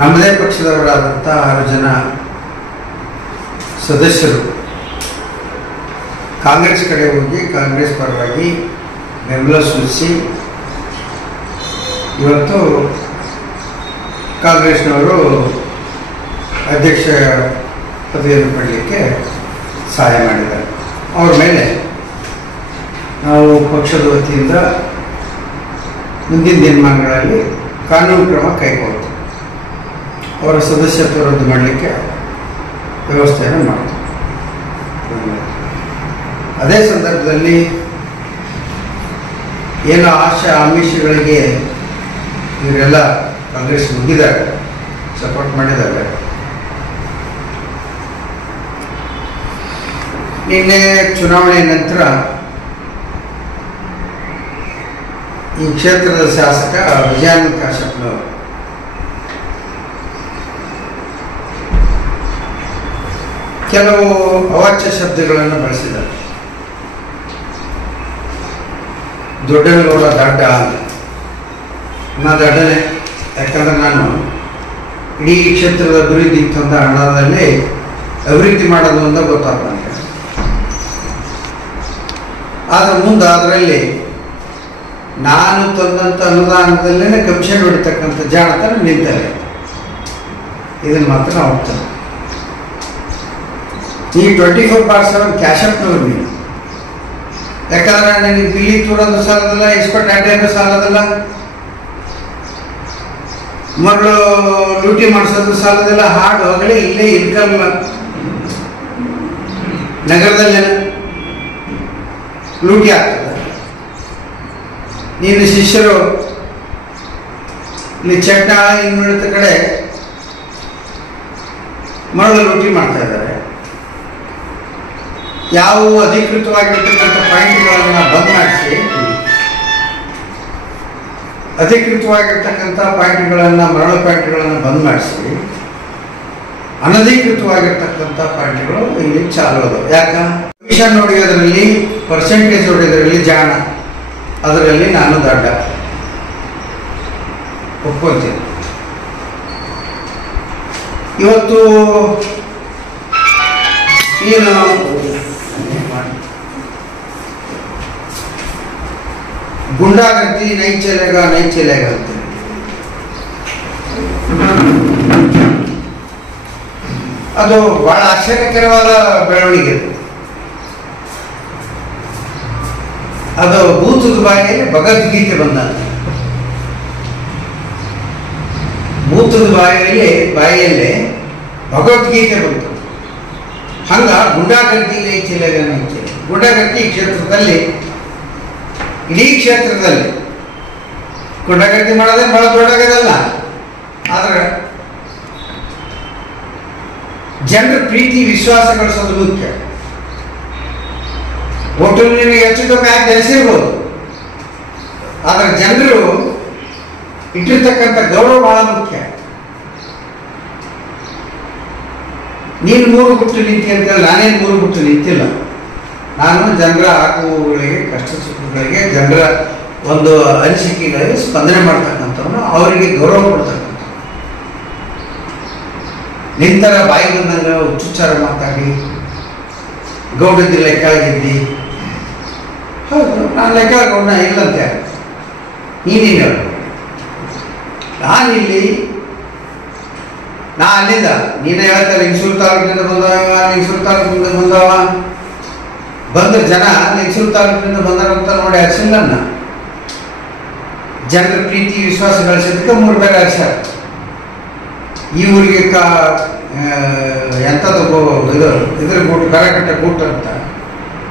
ನಮ್ಮದೇ ಪಕ್ಷದವರಾದಂಥ 6 ಜನ ಸದಸ್ಯರು ಕಾಂಗ್ರೆಸ್ ಕಡೆ ಹೋಗಿ ಕಾಂಗ್ರೆಸ್ ಪರವಾಗಿ ಬೆಂಬಲ ಸೂಚಿಸಿ ಇವತ್ತು ಕಾಂಗ್ರೆಸ್ನವರು ಅಧ್ಯಕ್ಷ ಪದವಿಯನ್ನು ಪಡೆಯಲಿಕ್ಕೆ ಸಹಾಯ ಮಾಡಿದ್ದಾರೆ. ಅವ್ರ ಮೇಲೆ ನಾವು ಪಕ್ಷದ ವತಿಯಿಂದ ಮುಂದಿನ ದಿನಮಾನಗಳಲ್ಲಿ ಕಾನೂನು ಕ್ರಮ ಕೈಗೊಳ್ತೀವಿ. ಅವರ ಸದಸ್ಯತ್ವ ರದ್ದು ಮಾಡಲಿಕ್ಕೆ ವ್ಯವಸ್ಥೆಯನ್ನು ಮಾಡ್ತೀವಿ. ಅದೇ ಸಂದರ್ಭದಲ್ಲಿ ಏನು ಆಮಿಷಗಳಿಗೆ ಇವರೆಲ್ಲ ಕಾಂಗ್ರೆಸ್ ಮುಗಿದ್ದಾರೆ, ಸಪೋರ್ಟ್ ಮಾಡಿದ್ದಾರೆ. ನಿನ್ನೆ ಚುನಾವಣೆ ನಂತರ ಈ ಕ್ಷೇತ್ರದ ಶಾಸಕ ವಿಜಯಾನಂದ ಕಾಶ್ಯಪ್ನವರು ಕೆಲವು ಅವಾಚ್ಯ ಶಬ್ದಗಳನ್ನು ಬಳಸಿದ್ದಾರೆ. ದೊಡ್ಡನಗೌಡ ದಡ್ಡ ಅಂತ. ನಾ ದಡ್ಡನೆ, ಯಾಕಂದ್ರೆ ನಾನು ಇಡೀ ಕ್ಷೇತ್ರದ ಅಭಿವೃದ್ಧಿ ತಂದ ಹಣದಲ್ಲಿ ಅಭಿವೃದ್ಧಿ ಮಾಡೋದು ಅಂತ ಗೊತ್ತಾಗ ನನಗೆ. ಆದರೆ ಮುಂದೆ ಅದರಲ್ಲಿ ನಾನು ತಂದಂಥ ಅನುದಾನದಲ್ಲೇ ಕಮಿಷನ್ ಹೊಡಿತಕ್ಕಂಥ ಜಾಣತನ ನಿಂತಲ್ಲ. ಇದನ್ನು ಮಾತ್ರ ನಾವು ಹೋಗ್ತೇನೆ. ಈ 24/7 ಕ್ಯಾಶಪ್ನವ್ರು ನೀವು, ಯಾಕಂದ್ರೆ ನನಗೆ ಬಿಲ್ಲಿ ತೂರೋದು ಸಾಲದಲ್ಲ, ಎಕ್ಸ್ಪರ್ಟ್ ಅಡ್ಡೇನೂ ಸಾಲದಲ್ಲ, ಮಗಳು ಲೂಟಿ ಮಾಡಿಸೋದು ಸಾಲದಲ್ಲ. ಹಾಡು ಹೋಗಲೇ ಇಲ್ಲೇ ಇನ್ಕಮ್ ನಗರದಲ್ಲಿ ಲೂಟಿ ಆಗ್ತದೆ. ನೀನು ಶಿಷ್ಯರು ಇಲ್ಲಿ ಚಟ್ಟ ಇನ್ನುಳಿದ ಕಡೆ ಮರಳು ಲೂಟಿ ಮಾಡ್ತಾ ಇದ್ದಾರೆ. ಯಾವ ಅಧಿಕೃತವಾಗಿರ್ತಕ್ಕಂಥ ಪಾಯಿಂಟ್ಗಳನ್ನು ಬಂದ್ ಮಾಡಿಸಿ, ಅಧಿಕೃತವಾಗಿರ್ತಕ್ಕಂಥ ಪಾಯಿಂಟ್ಗಳನ್ನು, ಮರಳು ಪಾಯಿಂಟ್ಗಳನ್ನು ಬಂದ್ ಮಾಡಿಸಿ, ಅನಧಿಕೃತವಾಗಿರ್ತಕ್ಕಂಥ ಪಾಯಿಂಟ್ಗಳು ಇಲ್ಲಿ ಚಾಲು ಅದು. ಯಾಕ ಕಮಿಷನ್ ಹೊಡೆಯೋದ್ರಲ್ಲಿ, ಪರ್ಸೆಂಟೇಜ್ ಹೊಡೆಯೋದ್ರಲ್ಲಿ ಜಾಣ, ಅದರಲ್ಲಿ ನಾನು ದಡ್ಡ ಒಪ್ಕೊಳ್ತೀನಿ. ಇವತ್ತು ಏನು ಗುಂಡಾಗರ್ದಿ ನೈಚಲೆಗ ಅಂತ ಅದು ಬಹಳ ಆಶ್ಚರ್ಯಕರವಾದ ಬೆಳವಣಿಗೆ. ಅದು ಭೂತದ ಬಾಯಿಯಲ್ಲಿ ಭಗವದ್ಗೀತೆ ಬಂದ, ಭೂತದ ಬಾಯಿಯಲ್ಲಿ ಭಗವದ್ಗೀತೆ ಬಂತು. ಹಂಗ ಗುಂಡಾಗರ್ದಿ ನೈಚಲೆಗ. ಗುಂಡಾಗರ್ದಿ ಕ್ಷೇತ್ರದಲ್ಲಿ, ಇಡೀ ಕ್ಷೇತ್ರದಲ್ಲಿ ಗುಂಡಾಗರ್ದಿ ಮಾಡೋದೇ ಬಹಳ ದೊಡ್ಡದಲ್ಲ. ಆದ್ರೆ ಜನರ ಪ್ರೀತಿ ವಿಶ್ವಾಸ ಗಳಿಸೋದು ಮುಖ್ಯ. ಹೋಟೆಲ್ ನಿಮಗೆ ಹೆಚ್ಚು ಕಮ್ಮಿ ಆಗಿ ಗೆಲ್ಸಿರ್ಬೋದು, ಆದ್ರೆ ಜನರು ಇಟ್ಟಿರ್ತಕ್ಕಂಥ ಗೌರವ ಬಹಳ ಮುಖ್ಯ. ನೀನು 3 ಗುಟ್ಟು ನಿಂತಿ ಅಂತೇಳಿ ನಾನೇನು 3 ಗುಟ್ಟು ನಿಂತಿಲ್ಲ. ನಾನು ಜನರ ಆಗುಗಳಿಗೆ, ಕಷ್ಟ ಸುಖಗಳಿಗೆ, ಜನರ ಒಂದು ಅನಿಸಿಕೆಗಳಿಗೆ ಸ್ಪಂದನೆ ಮಾಡ್ತಕ್ಕಂಥವನು, ಅವರಿಗೆ ಗೌರವ ಕೊಡ್ತಕ್ಕಂಥ. ನಿಂತರ ಬಾಯಿ ಬಂದಂಗ ಹುಚ್ಚುಚ್ಚಾರ ಮಾತಾಡಿ ಗೌಡದ್ದಿ ಲೆಕ್ಕಾಗಿದ್ದಿ. ಹೌದು, ನಾನು ಲೆಕ್ಕ ಇಲ್ಲಂತೆ. ನೀನೇನು ಹೇಳು, ನಾನಿಲ್ಲಿ ಅಲ್ಲಿಂದ ನೀನು ಹೇಳ್ತಾರೆ ಲಿಂಗಸೂರು ತಾಲೂಕಿನಿಂದ ಬಂದವ ಬಂದ ಜನ ಲಿಂಗಸೂರು ತಾಲೂಕಿನಿಂದ ಬಂದಾರಂತ ನೋಡಿ ಹರ್ಸಿಲ್ಲ. ಜನರ ಪ್ರೀತಿ ವಿಶ್ವಾಸ ಗಳಿಸಿದ್ದಕ್ಕೆ 3 ಬೇರೆ ಹರ್ಸ್ಯಾರ. ಈ ಊರಿಗೆ ಎಂಥದ್ದು ಇದ್ರ ಗೂಟು, ಕರಕಟ್ಟ ಗೂಟು ಅಂತ.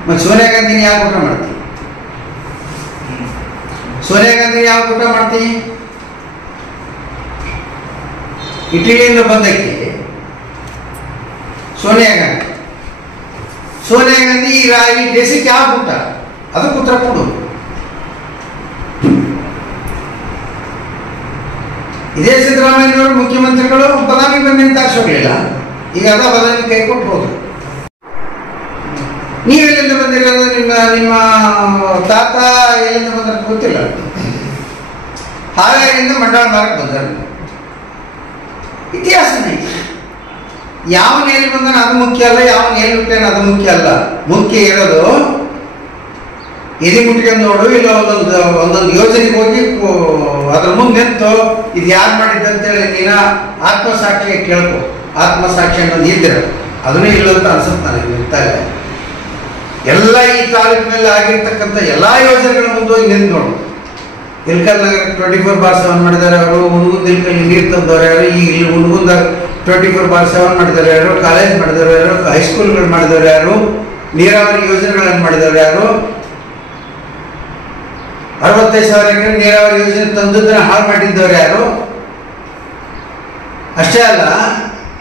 ಮತ್ತು ಸೋನಿಯಾ ಗಾಂಧಿನ ಯಾವ ಊಟ ಮಾಡ್ತೀವಿ? ಸೋನಿಯಾ ಗಾಂಧಿನ ಯಾವ ಊಟ ಮಾಡ್ತೀವಿ? ಇಟಲಿಯಿಂದ ಬಂದಕ್ಕೆ ಸೋನಿಯಾ ಗಾಂಧಿ ಈ ದೇಶಕ್ಕೆ ಯಾವ ಊಟ? ಅದಕ್ಕೆ ಉತ್ತರ ಕೊಡು. ಇದೇ ಸಿದ್ದರಾಮಯ್ಯನವರು ಮುಖ್ಯಮಂತ್ರಿಗಳು ಬದಾಮಿ ಬಂದು ತಾರಿಸೋಗ್ಲಿಲ್ಲ. ಈಗ ಅದ ಬದಾಮಿ ಕೈ ಕೊಟ್ಟು ಹೋದ್ರು. ನೀವೆಲ್ಲಿಂದ ಬಂದಿರೋದು? ನಿಮ್ಮ ತಾತ ಎಲ್ಲಿಂದ ಬಂದ್ರೆ ಗೊತ್ತಿಲ್ಲ. ಹಾವೇರಿಯಿಂದ ಮಂಡಳ ಮಾರಕ್ಕೆ ಬಂದರು. ಇತಿಹಾಸನೇ ಐತಿ. ಯಾವನ ಎಲ್ಲಿ ಬಂದಾನ ಅದು ಮುಖ್ಯ ಅಲ್ಲ, ಯಾವನ ಎಲ್ಲಿ ಹುಟ್ಟಾನ ಅದು ಮುಖ್ಯ ಅಲ್ಲ. ಮುಖ್ಯ ಇರೋದು ಎದೆ ಮುಟ್ಕೊಂಡು ನೋಡು, ಇಲ್ಲ ಒಂದೊಂದು ಯೋಜನೆಗೆ ಹೋಗಿ ಅದ್ರ ಮುಂದೆ ನಿಂತು ಇದು ಯಾರು ಮಾಡಿದ್ದಂತೇಳಿ ನೀನ ಆತ್ಮಸಾಕ್ಷಿಗೆ ಕೇಳ್ಕೊ. ಆತ್ಮಸಾಕ್ಷಿ ಅನ್ನೋದು ಇದ್ದಿರ ಅದನ್ನೇ ಇಲ್ಲ ಅಂತ ಅನ್ಸುತ್ತೆ ನನಗೆ ಇರ್ತಾರೆ. ಎಲ್ಲ ಈ ತಾಲೂಕಿನಲ್ಲಿ ಆಗಿರ್ತಕ್ಕಂಥ ಎಲ್ಲ ಯೋಜನೆಗಳ ಮುಂದೆ ಹೋಗಿ ನಿಂತು ನೋಡು. ಇಲ್ಕಲ್ ನಗರ 24/7 ಮಾಡಿದ್ದಾರೆ ಅವರು. ಹುಣಗುಂದ ಇಲ್ಕಲ್ಲಿ ನೀರು ತಂದವ್ರು ಯಾರು, ಈಗ ಇಲ್ಲಿ ಹುಣಗುಂದ 24/7 ಮಾಡಿದವರು ಯಾರು, ಕಾಲೇಜ್ ಮಾಡಿದವರು ಯಾರು, ಹೈಸ್ಕೂಲ್ಗಳು ಮಾಡಿದವರು ಯಾರು, ನೀರಾವರಿ ಯೋಜನೆಗಳನ್ನು ಮಾಡಿದವರು ಯಾರು, 65,000 ಎಕರೆ ನೀರಾವರಿ ಯೋಜನೆ ತಂದದ್ದನ್ನ ಹಾಳು ಮಾಡಿದ್ದವ್ರು ಯಾರು. ಅಷ್ಟೇ ಅಲ್ಲ,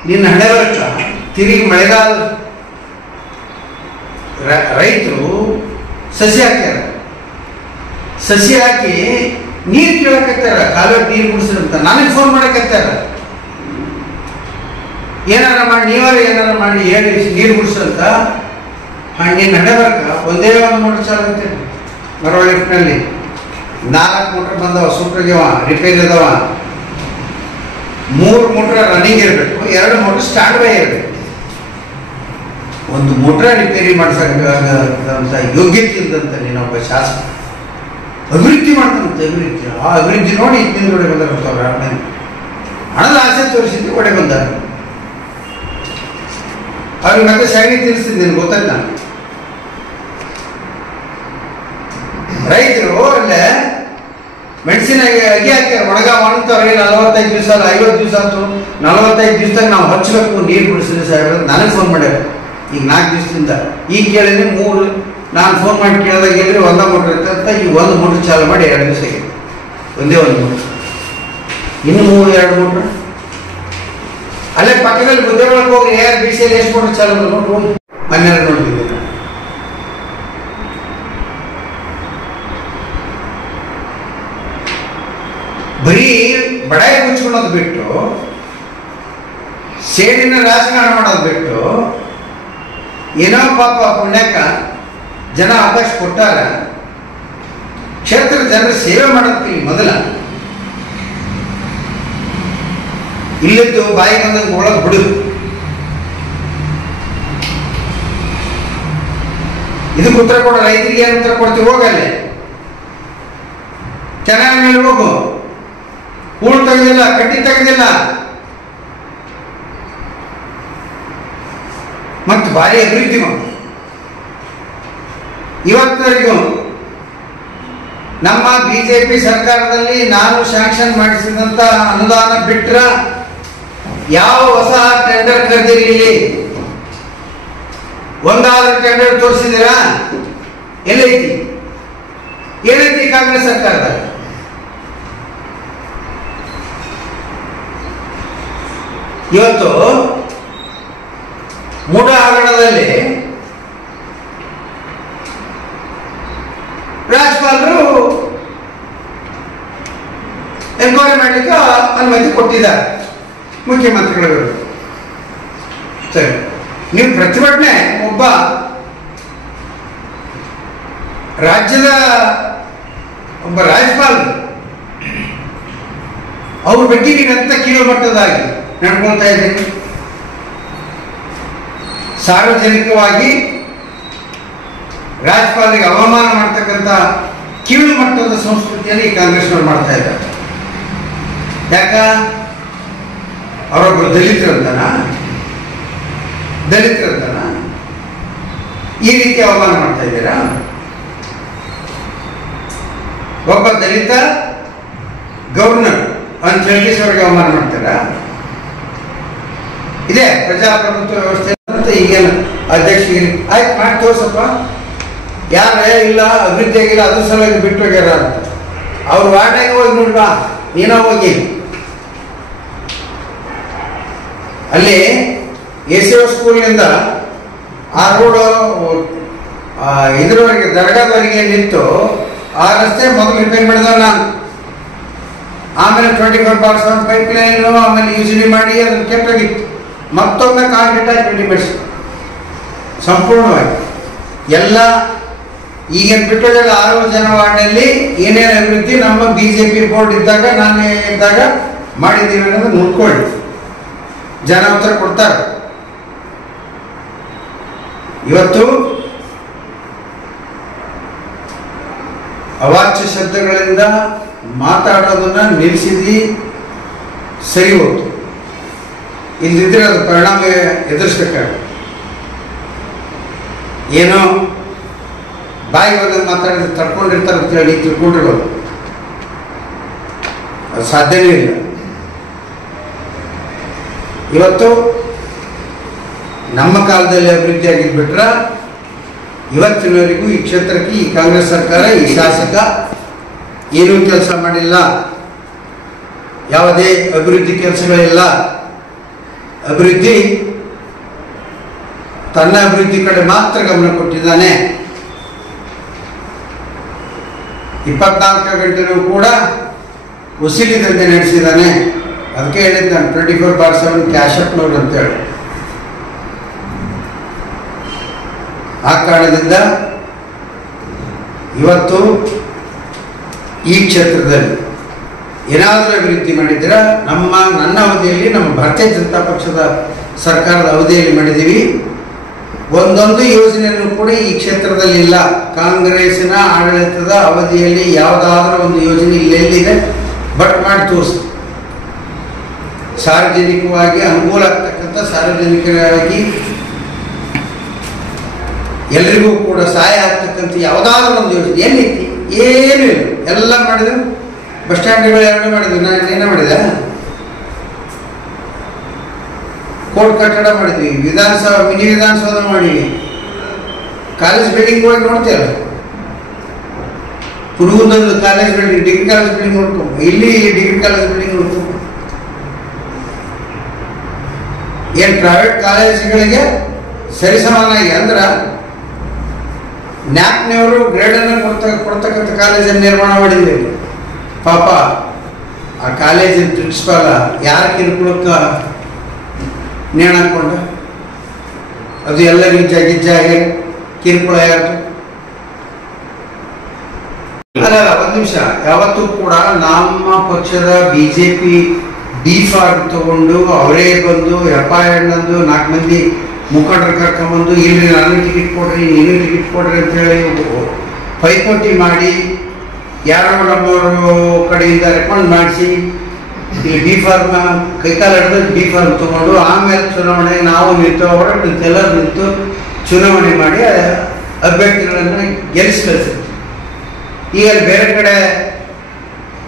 ನಿನ್ನ ಹಣೆ ಬರಕ್ಕ ತಿರುಗಿ ಮಳೆಗಾಲ ರೈತರು ಸಸಿ ಹಾಕ್ಯಾರ. ಸಸಿ ಹಾಕಿ ನೀರು ಕೇಳಕತ್ತಾರ, ಕಾಲುವೆ ನೀರು ಕುಡಿಸ್ರಂತ ನನಗೆ ಫೋನ್ ಮಾಡಕತ್ತಾರ. ಏನಾರ ಮಾಡಿ ನೀವಾರ ಏನಾರ ಮಾಡಿ ಹೇಳಿ ನೀರು ಕುಡಿಸ್ರಂತ. ನಿನ್ನ ಹಣೆ ಬರಕ ಒಂದೇ ಒಂದು ಮೋಟರ್ ಚಾಲುತ್ತೆ ಮರವಳ್ಳಿ ಲಿಫ್ಟ್ನಲ್ಲಿ. 4 ಮೋಟ್ರ್ ಬಂದವ, ಸೂಪ್ರಗ್ಯವ, ರಿಪೇರಿ ಅದಾವ. 3 ಮೋಟ್ರ್ ರನ್ನಿಂಗ್ ಇರಬೇಕು, 2 ಮೋಟ್ರ್ ಸ್ಟ್ಯಾಂಡ್ ಬೈ ಇರಬೇಕು. ಒಂದು ಮೋಟ್ರ ರಿಪೇರಿ ಮಾಡಿಸಂತ ಯೋಗ್ಯತೆ ಇದ್ದಂತ ನೀನೊಬ್ಬ ಶಾಸಕ. ಅಭಿವೃದ್ಧಿ ಮಾಡ್ತಾನಂತೆ, ಅಭಿವೃದ್ಧಿ. ಆ ಅಭಿವೃದ್ಧಿ ನೋಡಿ ಹಿಂದಿನ ಒಡೆ ಬಂದಾರ. ಹಣದ ಆಸೆ ತೋರಿಸಿದ್ದು ಒಡೆ ಬಂದಾರ. ಅವ್ರಿಗೆ ಮತ್ತೆ ಸಗಣಿ ತಿನ್ನಿಸ್ತಿದ್ದೇನೆ ಗೊತ್ತಾಯ್ತು ನಾನು. ರೈತರು ಅಲ್ಲೇ ಮೆಣಸಿನ ಅಗಿ ಹಾಕ್ಯಾರ, ಒಣಗ್ತಾವ್ರಿ. 45 ದಿವಸ ಅಲ್ಲ 50 ದಿವಸ ಆಯ್ತು. 45 ದಿವಸದಾಗ ನಾವು ಹಚ್ಚಬೇಕು, ನೀರು ಕುಡಿಸಿದ್ರೆ ಸಾಹೇಬ್ರ ನನಗೆ ಫೋನ್ ಮಾಡ್ಯಾರ. ಈಗ 4 ದಿವಸದಿಂದ ಈಗ ಕೇಳಿದ್ರೆ 3. ನಾನು ಫೋನ್ ಮಾಡಿ ಕೇಳಿದಾಗ ಹೇಳಿದ್ರೆ 1 ಮೋಟ್ರ್ ಇರ್ತಂತ. ಈಗ 1 ಮೋಟ್ರ್ ಚಾಲು ಮಾಡಿ 2 ದಿವಸ ಆಗಿದೆ. ಒಂದೇ 1 ಮೋಟ್ರ್, ಇನ್ನು 2 ಮೋಟ್ರ್ ಅಲ್ಲೇ ಪಕ್ಕದಲ್ಲಿ ಮುದ್ದೆ ಒಳಗೆ ಹೋಗಿ ಯಾರು ಬಿಸಿಯಲ್ಲಿ ಎಷ್ಟು ಮೋಟ್ರ್ ಚಾಲು ನೋಡಿ ಮನೆಯಲ್ಲ ನೋಡ್ತಿದ್ದೆ. ಬರೀ ಬಡಾಯಿ ಮುಚ್ಕೊಳ್ಳೋದು ಬಿಟ್ಟು, ಸೇಡಿನ ರಾಜಕಾರಣ ಮಾಡೋದು ಬಿಟ್ಟು, ಏನೋ ಪಾಪ ಪುಣ್ಯಕ್ಕ ಜನ ಅವಕಾಶ ಕೊಟ್ಟಾರ. ಕ್ಷೇತ್ರ ಜನರ ಸೇವೆ ಮಾಡೋದಕ್ಕೆ ಮೊದಲ ಇಲ್ಲಿದ್ದು ಬಾಯಿ ಬಂದಂಗೆ ಒಳಗೆ ಬಿಡು. ಇದಕ್ಕೆ ಉತ್ತರ ಕೊಡೋ ರೈತರಿಗೆ ಏನು ಉತ್ತರ ಕೊಡ್ತೀವಿ? ಹೋಗಲ್ಲೇ ಚೆನ್ನಾಗಿ ಮೇಲೆ ಹೋಗು. ಹೂಳು ತೆಗೆದಿಲ್ಲ, ಕಟ್ಟಿ ತೆಗೆದಿಲ್ಲ, ಮತ್ತು ಭಾರಿ ಅಭಿವೃದ್ಧಿ ಮಾಡು. ಇವತ್ತವರೆಗೂ ನಮ್ಮ ಬಿಜೆಪಿ ಸರ್ಕಾರದಲ್ಲಿ ನಾನು ಸ್ಯಾಂಕ್ಷನ್ ಮಾಡಿಸಿದಂತ ಅನುದಾನ ಬಿಟ್ರ ಯಾವ ಹೊಸ ಟೆಂಡರ್ ಕರೆದಿರಲಿಲ್ಲ. ಒಂದಾದ್ರೂ ಟೆಂಡರ್ ತೋರಿಸಿದಿರಾ? ಎಲ್ಲೈತಿ? ಏನೈತಿ ಕಾಂಗ್ರೆಸ್ ಸರ್ಕಾರದಲ್ಲಿ? ಇವತ್ತು ಮೂಡ ಹಗರಣದಲ್ಲಿ ರಾಜ್ಯಪಾಲರು ಎನ್ಕ್ವೈರಿ ಮಾಡಲಿಕ್ಕೆ ಅನುಮತಿ ಕೊಟ್ಟಿದ್ದಾರೆ ಮುಖ್ಯಮಂತ್ರಿಗಳು. ಸರಿ, ನೀವು ಪ್ರತಿಭಟನೆ ಒಬ್ಬ ರಾಜ್ಯದ ಒಬ್ಬ ರಾಜ್ಯಪಾಲರು ಅವ್ರ ಬಗ್ಗೆ ನೀವೆಂತ ಕೀಳುಮಟ್ಟದಾಗಿ ನಡ್ಕೊಳ್ತಾ ಇದ್ದೀನಿ. ಸಾರ್ವಜನಿಕವಾಗಿ ರಾಜ್ಯಪಾಲರಿಗೆ ಅವಮಾನ ಮಾಡ್ತಕ್ಕಂಥ ಕೀಳು ಮಟ್ಟದ ಸಂಸ್ಕೃತಿಯನ್ನು ಈ ಕಾಂಗ್ರೆಸ್ನವ್ರು ಮಾಡ್ತಾ ಇದ್ದಾರೆ. ಯಾಕ? ಅವರೊಬ್ಬರು ದಲಿತರಂತನ ಈ ರೀತಿ ಅವಮಾನ ಮಾಡ್ತಾ ಇದ್ದೀರಾ? ಒಬ್ಬ ದಲಿತ ಗವರ್ನರ್ ಅಂತ ಹೇಳಿ ಅವ್ರಿಗೆ ಅವಮಾನ ಮಾಡ್ತಾರ? ಇದೆ ಪ್ರಜಾಪ್ರಭುತ್ವ ವ್ಯವಸ್ಥೆ ಅಂತ ಈಗೇನು ಅಧ್ಯಕ್ಷಗಿರಿ ಆಯ್ತು ಮಾಡಿ ತೋರ್ಸಪ್ಪ. ಯಾರ ಇಲ್ಲ ಅಭಿವೃದ್ಧಿ ಆಗಿಲ್ಲ, ಅದ್ರ ಸಲುವಾಗಿ ಬಿಟ್ಟು ಹೋಗ್ಯಾರ ಅಂತ ಅವ್ರ ವಾರ್ಡ್ನಾಗ ಹೋಗಿ ನೋಡ್ಬಾ. ನೀನೋ ಹೋಗಿ ಅಲ್ಲಿ ಎಸಿಒ ಸ್ಕೂಲ್ನಿಂದ ಆ ರೋಡ್ ಇದ್ರವರೆಗೆ ದರ್ಗಾದವರೆಗೆ ನಿಂತು ಆ ರಸ್ತೆ ಮೊದಲು ರಿಪೇರ್ ಮಾಡಿದವ ನಾನು. ಆಮೇಲೆ 24/7 ಪೈಪ್ ಲೈನು, ಆಮೇಲೆ ಯೂಸಿಲಿ ಮಾಡಿ ಅದನ್ನು ಕೆಟ್ಟೋಗಿತ್ತು. ಮತ್ತೊಮ್ಮೆ ಕಾಂಕ್ರೀಟ್ ಆಗಿ ರೆಡಿ ಮಾಡಿಸಿ ಸಂಪೂರ್ಣವಾಗಿ ಎಲ್ಲ ಈಗಿನ ಬಿಟ್ಟೋಗಲ್ಲ 6 ಜನ ವಾರ್ಡ್ನಲ್ಲಿ ಏನೇನು ಅಭಿವೃದ್ಧಿ ನಮ್ಮ ಬಿಜೆಪಿ ಬೋರ್ಡ್ ಇದ್ದಾಗ ನಾನು ಇದ್ದಾಗ ಮಾಡಿದ್ದೀವಿ ಅನ್ನೋದು ನೋಡ್ಕೊಳ್ಳಿ. ಜನ ಉತ್ತರ ಕೊಡ್ತಾರೆ. ಇವತ್ತು ಅವಾಚ್ಯ ಶಬ್ದಗಳಿಂದ ಮಾತಾಡೋದನ್ನ ನಿಲ್ಲಿಸಿದಿ, ಸರಿ ಹೋಯ್ತು. ಇಲ್ಲದಿದ್ರೆ ಅದು ಪರಿಣಾಮ ಎದುರಿಸ್ಬೇಕಾಗುತ್ತೆ. ಏನೋ ಬಾಯಿ ಬಂದ ಮಾತಾಡಿದ್ರೆ ತಡ್ಕೊಂಡಿರ್ತಾರೆ ಅಂತ ಹೇಳಿ ತಿಳ್ಕೊಂಡಿರ್ಬೋದು, ಅದು ಸಾಧ್ಯನೇ ಇಲ್ಲ. ಇವತ್ತು ನಮ್ಮ ಕಾಲದಲ್ಲಿ ಅಭಿವೃದ್ಧಿ ಆಗಿದ್ಬಿಟ್ರೆ ಇವತ್ತಿನವರೆಗೂ ಈ ಕ್ಷೇತ್ರಕ್ಕೆ ಈ ಕಾಂಗ್ರೆಸ್ ಸರ್ಕಾರ, ಈ ಶಾಸಕ ಏನೂ ಕೆಲಸ ಮಾಡಿಲ್ಲ, ಯಾವುದೇ ಅಭಿವೃದ್ಧಿ ಕೆಲಸಗಳಿಲ್ಲ. ಅಭಿವೃದ್ಧಿ ತನ್ನ ಅಭಿವೃದ್ಧಿ ಕಡೆ ಮಾತ್ರ ಗಮನ ಕೊಟ್ಟಿದ್ದಾನೆ. 24 ಗಂಟೆನೂ ಕೂಡ ವಸೂಲಿ ದಂಧೆ ನಡೆಸಿದ್ದಾನೆ. ಅದಕ್ಕೆ ಹೇಳಿದ್ದು ನಾನು 24/7 ಕ್ಯಾಶ್ ಅಪ್ನವ್ರು ಅಂತೇಳಿ. ಆ ಕಾರಣದಿಂದ ಇವತ್ತು ಈ ಕ್ಷೇತ್ರದಲ್ಲಿ ಏನಾದರೂ ಅಭಿವೃದ್ಧಿ ಮಾಡಿದ್ರೆ ನನ್ನ ಅವಧಿಯಲ್ಲಿ, ನಮ್ಮ ಭಾರತೀಯ ಜನತಾ ಪಕ್ಷದ ಸರ್ಕಾರದ ಅವಧಿಯಲ್ಲಿ ಮಾಡಿದ್ದೀವಿ. ಒಂದೊಂದು ಯೋಜನೆಯನ್ನು ಕೂಡ ಈ ಕ್ಷೇತ್ರದಲ್ಲಿ ಇಲ್ಲ. ಕಾಂಗ್ರೆಸ್ಸಿನ ಆಡಳಿತದ ಅವಧಿಯಲ್ಲಿ ಯಾವುದಾದ್ರೂ ಒಂದು ಯೋಜನೆ ಇಲ್ಲೆಲ್ಲಿದೆ ಬಟ್ ಮಾಡಿ ತೋರಿಸಿ. ಸಾರ್ವಜನಿಕವಾಗಿ ಅನುಕೂಲ ಆಗ್ತಕ್ಕಂಥ, ಸಾರ್ವಜನಿಕರಾಗಿ ಎಲ್ರಿಗೂ ಕೂಡ ಸಹಾಯ ಆಗ್ತಕ್ಕಂಥ ಯಾವುದಾದ್ರೂ ಒಂದು ಯೋಜನೆ ಏನೈತಿ? ಏನೂ ಇಲ್ಲ. ಎಲ್ಲ ಮಾಡಿದ್ರು. ಬಸ್ ಸ್ಟ್ಯಾಂಡ್ಗಳು ಎರಡು ಮಾಡಿದ್ವಿ. ನಾನು ಏನೇ ಮಾಡಿದೆ? ಕೋರ್ಟ್ ಕಟ್ಟಡ ಮಾಡಿದ್ವಿ, ವಿಧಾನಸಭಾ ಮಿನಿ ವಿಧಾನಸೌಧ ಮಾಡಿವಿ, ಕಾಲೇಜ್ ಬಿಲ್ಡಿಂಗ್ ಹೋಗಿ ನೋಡ್ತೀಯಲ್ಲ, ಕುರುಗುಂದದ್ದು college building, degree college building ನೋಡ್ಕೊಂಡು, ಇಲ್ಲಿ ಡಿಗ್ರಿ ಕಾಲೇಜ್ ಬಿಲ್ಡಿಂಗ್ ನೋಡ್ಕೊಂಡು, ಏನು ಪ್ರೈವೇಟ್ ಕಾಲೇಜುಗಳಿಗೆ ಸರಿಸಮಾನಾಗಿ ಅಂದ್ರೆ ನ್ಯಾಕ್ನವರು ಗ್ರೇಡನ್ನು ಕೊಡ್ತಕ್ಕಂಥ ಕಾಲೇಜನ್ನು ನಿರ್ಮಾಣ ಮಾಡಿದ್ದೀವಿ. ಪಾಪ ಆ ಕಾಲೇಜಿನ ಪ್ರಿನ್ಸಿಪಾಲ ಯಾರ ಕಿರುಕುಳಕ್ಕೆ ನೇಣು ಹಾಕ್ಕೊಂಡ? ಅದು ಎಲ್ಲರಿಗೂ ಗಿಜ್ಜಾಗಿ ಕಿರುಕುಳ ಯಾರು? ಅಲ್ಲ, ಒಂದು ನಿಮಿಷ. ಯಾವತ್ತೂ ಕೂಡ ನಮ್ಮ ಪಕ್ಷದ ಬಿಜೆಪಿ ಫಾರ್ಮ್ ತಗೊಂಡು ಅವರೇ ಬಂದು ಎಪ್ಪಣ್ಣಂದು 4 ಮಂದಿ ಮುಖಂಡರು ಕರ್ಕೊಂಡ್ಬಂದು ಇಲ್ಲಿ ನನಗೆ ಟಿಕೆಟ್ ಕೊಡ್ರಿ, ನೀನು ಟಿಕೆಟ್ ಕೊಡ್ರಿ ಅಂತ ಹೇಳಿ ಪೈಪೋಟಿ ಮಾಡಿ ಯಾರೋ ನಮ್ಮವರು ಕಡೆಯಿಂದ ರೆಕಮೆಂಡ್ ಮಾಡಿಸಿ ಈ ಫಾರ್ಮ್ ಕೈಕಾಲು ಹಿಡಿದು ಫಾರ್ಮ್ ತಗೊಂಡು ಆಮೇಲೆ ಚುನಾವಣೆ ನಾವು ನಿಂತು, ಹೊರಗೆ ನಿಂತು, ಎಲ್ಲರೂ ನಿಂತು ಚುನಾವಣೆ ಮಾಡಿ ಅಭ್ಯರ್ಥಿಗಳನ್ನು ಗೆಲ್ಲಿಸಿ ಕಳಿಸಿದ್ರು. ಈಗ ಬೇರೆ ಕಡೆ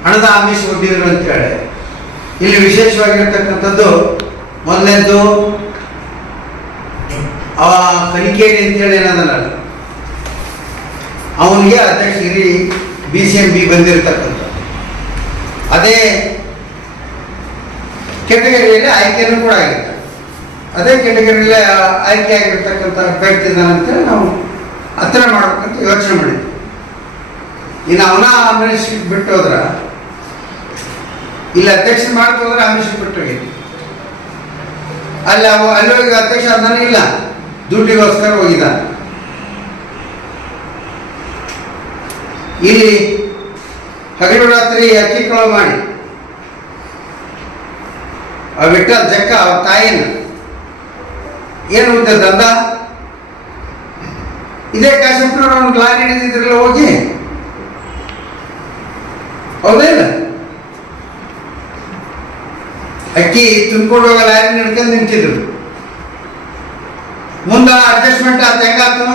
ಹಣದ ಆಮಿಷ ಕೊಟ್ಟಿದ್ರು ಅಂತೇಳಿ ಇಲ್ಲಿ ವಿಶೇಷವಾಗಿರ್ತಕ್ಕಂಥದ್ದು ಮೊದಲನೇದು ಕನಿಕೇರಿ ಅಂತೇಳಿ ಏನದಲ್ಲ, ಅವನಿಗೆ ಅಧ್ಯಕ್ಷ ಹಿರಿ BCMB ಬಂದಿರತಕ್ಕಂಥ ಅದೇ ಕೆಟಗರಿಯಲ್ಲಿ ಆಯ್ಕೆನೂ ಕೂಡ ಆಗಿರ್ತಾರೆ. ಅದೇ ಕೆಟಗರಿಯಲ್ಲಿ ಆಯ್ಕೆ ಆಗಿರ್ತಕ್ಕಂಥ ಅಭ್ಯರ್ಥಿ ಇದ್ದಾನಂತ ನಾವು ಹತ್ತಿರ ಮಾಡ್ಬೇಕಂತ ಯೋಚನೆ ಮಾಡಿದ್ವಿ. ಇನ್ನು ಅವನ ಆಮಿಷ ಬಿಟ್ಟು ಹೋದ್ರ, ಇಲ್ಲಿ ಅಧ್ಯಕ್ಷ ಮಾಡ್ತಾ ಹೋದ್ರೆ ಆಮಿಷ ಬಿಟ್ಟು ಹೋಗಿದ್ವಿ. ಅಲ್ಲಿ ಹೋಗಿ ಅಧ್ಯಕ್ಷ ಅಂತಾನೆ ಇಲ್ಲ, ದುಡ್ಡಿಗೋಸ್ಕರ ಹೋಗಿದ್ದಾನೆ. ಇಲ್ಲಿ ಹಗಲು ರಾತ್ರಿ ಅಕ್ಕಿ ಕಳವು ಮಾಡಿ ಆ ವಿಠಲ್ ಜಕ್ಕ ಅವ್ರ ತಾಯಿನ ಏನು ಉದ್ದ ದಂಧ ಇದೇ ಕಾಶಪ್ಪನವ್ರು ಅವ್ನಿಗೆ ಲಾರಿ ಹಿಡಿದಿದ್ರಲ್ಲ ಹೋಗಿ, ಹೌದೇ ಇಲ್ಲ? ಅಕ್ಕಿ ತುಂಬಿಕೊಂಡು ಹೋಗ ಲಾರಿ ಹಿಡ್ಕೊಂಡು ನಿಂತಿದ್ರು. ಮುಂದೆ ಅಡ್ಜಸ್ಟ್ಮೆಂಟ್ ಆತ ಹೆಂಗಾತು?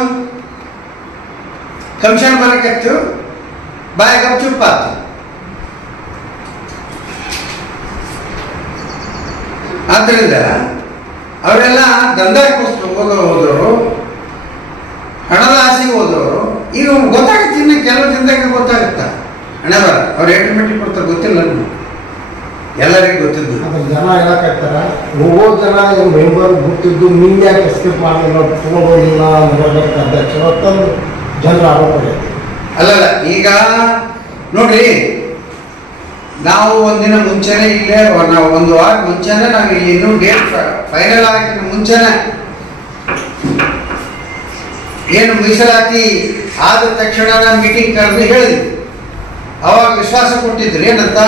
ಕಮಿಷನ್ ಬರಕತ್ತು, ಬಾಯ ಗಪ್ಚುಪ್ಪ ಆತು. ಆದ್ದರಿಂದ ಅವರೆಲ್ಲ ದಂಧಕ್ಕೋಸ್ಕರ ಹೋದವರು, ಹಣದ ಆಸೆಗೆ ಹೋದವರು. ಈಗ ಗೊತ್ತಾಗುತ್ತೆ, ಇನ್ನು ಕೆಲವು ದಿನದಾಗ ಗೊತ್ತಾಗುತ್ತ ಹಣ ಬರ. ಅವ್ರು ಎಸ್ಟಿಮೇಟ್ ಕೊಡ್ತಾರೆ, ಗೊತ್ತಿಲ್ಲ ನಮ್ಗೆ, ಎಲ್ಲರಿಗೂ ಗೊತ್ತಿದ್ದು. ಜನ ಹೇಳಕ್ಕಾಗ್ತಾರ, ಹೋಗೋ ಜನ ಮೆಂಬರ್ ಗೊತ್ತಿದ್ದು ಮೀಡಿಯಾ ಎಸ್ಕೇಪ್ ಮಾಡಿಲ್ಲ, ತಗೊಂಡೋಗಿಲ್ಲ ಅಧ್ಯಕ್ಷ ಇವತ್ತೊಂದು ಜನರ ಆರೋಪ ಇದೆ. ಅಲ್ಲಲ್ಲ, ಈಗ ನೋಡ್ರಿ, ನಾವು ಒಂದಿನ ಮುಂಚೆನೆ ಇಲ್ಲೇ, ನಾವು ಒಂದು ವಾರ ಮುಂಚೆನೆ ನಾವು ಇಲ್ಲಿ ಇನ್ನೂ ಡೇಟ್ ಫೈನಲ್ ಆಗಿನ ಮುಂಚೆನೆ ಏನು ಮೀಸಲಾತಿ ಆದ ತಕ್ಷಣ ಮೀಟಿಂಗ್ ಕರೆದು ಹೇಳಿದ್ವಿ. ಅವಾಗ ವಿಶ್ವಾಸ ಕೊಟ್ಟಿದ್ರು ಏನಂತ,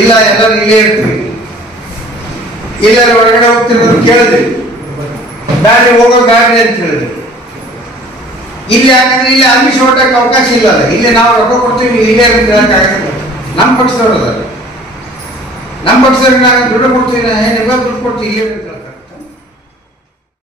ಇಲ್ಲ ಎಲ್ಲರೂ ಇಲ್ಲೇ ಇರ್ತೀವಿ, ಇಲ್ಲೆಲ್ಲ ಹೊರಗಡೆ ಹೋಗ್ತಿರೋದು ಕೇಳಿದ್ರಿ, ಬ್ಯಾಡ್ರಿ ಹೋಗೋ ಬ್ಯಾಡ್ರಿ ಅಂತ ಹೇಳಿದ್ರು. ಇಲ್ಲಿ ಯಾಕಂದ್ರೆ ಇಲ್ಲಿ ಆಮಿಷ ಹೊಟ್ಟಕ್ಕೆ ಅವಕಾಶ ಇಲ್ಲ. ಅಲ್ಲ ಇಲ್ಲಿ ನಾವು ರೊಕ್ಕ ಕೊಡ್ತೀವಿ, ನೀವು ಇಲ್ಲೇ ಹೇಳಕ್ಕಾಗಲ್ಲ. ನಮ್ಮ ಪಕ್ಷದವ್ರು ಅದ, ನಮ್ಮ ಪಕ್ಷದವ್ರಿಗೆ ನಾನು ದುಡ್ಡು ಕೊಡ್ತೀವಿ, ನಿಮಗೆ ದುಡ್ಡು ಕೊಡ್ತೀವಿ ಇಲ್ಲೇ